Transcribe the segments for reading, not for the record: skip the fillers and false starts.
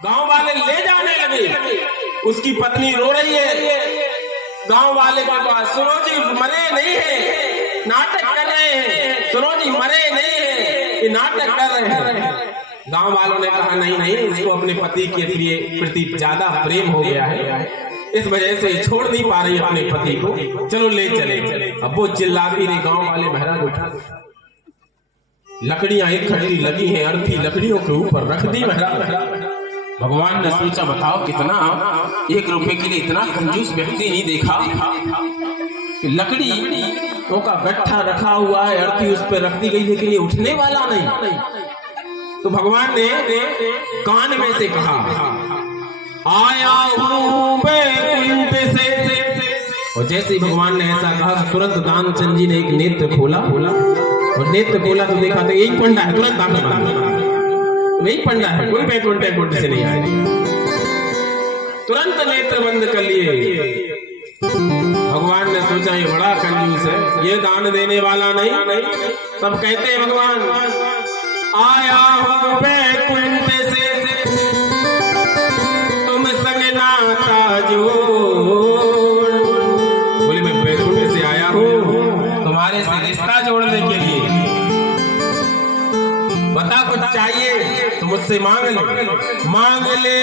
गांव वाले ले जाने लगे। उसकी पत्नी रो रही है। गांव वाले के पास, सुनो जी मरे नहीं है, नाटक कर रहे हैं। सुनो जी मरे नहीं है, ये नाटक कर रहे हैं। गांव वालों ने कहा नहीं नहीं, इसको अपने पति के प्रति ज्यादा प्रेम हो गया है, इस वजह से छोड़ नहीं पा रही अपने पति को, चलो ले चले। अब वो चिल्लाती रही। गांव वाले महाराज उठा, लकड़ियां इकट्ठी लगी हैं, अर्थी लकड़ियों के ऊपर रख दी महाराज। भगवान ने सोचा बताओ कितना, 1 रुपए के लिए इतना कंजूस व्यक्ति नहीं देखा कि लकड़ी का गट्ठा रखा हुआ है, अर्थी उस पर रख दी गई, लेकिन ये उठने वाला नहीं। तो भगवान ने कान में से कहा, आया हूं बैकुंठ से। और जैसे ही भगवान ने ऐसा कहा, तुरंत दानचंद जी ने एक नेत्र खोला, और नेत्र खोला तो देखा तो यही पंडा है। तुरंत दान वही पंडा है, कोई बैकुंठ से नहीं आया। तुरंत नेत्र बंद कर लिए। भगवान ने सोचा ये बड़ा कंजूस है, ये दान देने वाला नहीं। सब कहते हैं भगवान आया हूं बैकुंठ से, तुम संग नाता जोड़। बोले मैं बैकुंठ से आया हूं तुम्हारे से रिश्ता जोड़ने के लिए, बता कुछ चाहिए तो मुझसे मांग ले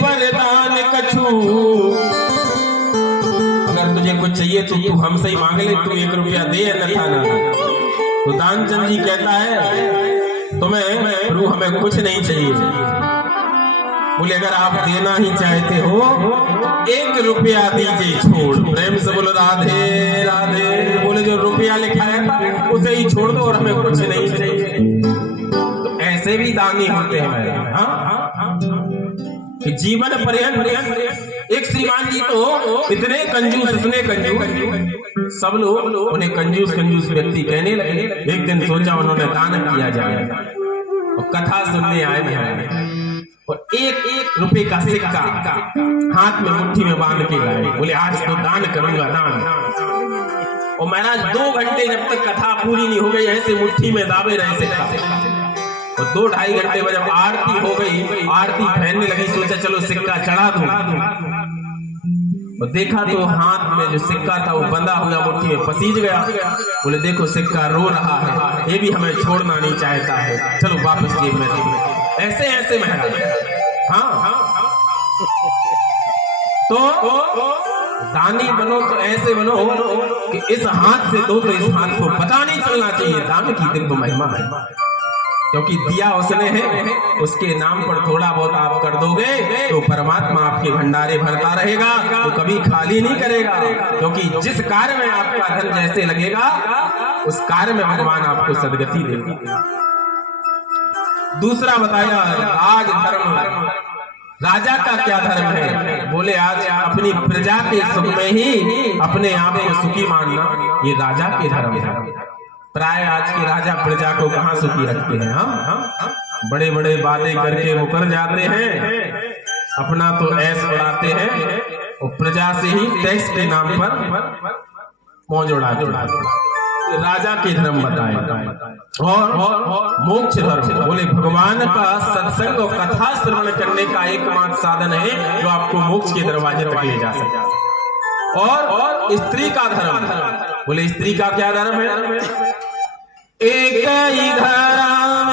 वरदान कछु। अगर तुझे कुछ चाहिए तो तू हमसे ही मांग ले, तू 1 रुपया दे अन्यथा ना। तो दानचंद जी कहता है तुम्हें प्रभु हमें कुछ नहीं चाहिए। बोले अगर आप देना ही चाहते हो 1 रुपया दीजिए छोड़। प्रेम से बोलो राधे राधे। बोले जो रुपया लिखा है उसे ही छोड़ दो और हमें कुछ नहीं चाहिए। तो ऐसे भी दानी होते हैं। जीवन पर्यंत एक श्रीमान जी तो इतने कंजूस, इतने कंजूस, सब लोग उन्हें कंजूस व्यक्ति कहने लगे। एक दिन सोचा उन्होंने दान किया जाए, और कथा सुनने आए महाराज, और 1 रुपए का सिक्का हाथ में मुट्ठी में बांध के लाए। बोले आज तो दान करूंगा दान। और महाराज 2 घंटे जब तक कथा पूरी नहीं हो गई ऐसे मुट्ठी में दाबे रहे सिक्का। और 2-2.5 घंटे में जब आरती हो गई, आरती फैलने लगी, सोचा चलो सिक्का चढ़ा दूं। और देखा तो हाथ में जो सिक्का था वो बंधा हुआ मुट्ठी में पसीज गया। बोले देखो सिक्का रो रहा है, ये भी हमें छोड़ना नहीं चाहता है, चलो वापस जेब में दो। ऐसे महाराज। हाँ तो दानी बनो तो ऐसे बनो कि इस हाथ से दो तो इस हाथ को पता नहीं चलना चाहिए दान की दिव्य महिमा है। क्योंकि दिया उसने है, उसके नाम पर थोड़ा बहुत आप कर दोगे तो परमात्मा आपके भंडारे भरता रहेगा, वो कभी खाली नहीं करेगा। क्योंकि जिस कार्य में आपका धन जैसे लगेगा उस कार्य में भगवान आपको सदगति देगा। दूसरा बताया राज धर्म, राजा का क्या धर्म है। बोले आज अपनी प्रजा के सुख में ही अपने आप को सुखी मानना, ये राजा के धर्म है। प्राय आज के राजा प्रजा को कहाँ सुखी रखते हैं। हम बड़े बड़े बातें करके मुकर जाते हैं, अपना तो ऐश उड़ाते हैं, और प्रजा से ही टैक्स के नाम पर मौज उड़ाते हैं। राजा के धर्म बताए। और मोक्ष धर्म, बोले भगवान का सत्संग और कथा श्रवण करने का एकमात्र साधन है जो आपको मोक्ष के दरवाजे तक ले जा सके। और स्त्री का धर्म, बोले स्त्री का क्या धर्म है। एक ही धर्म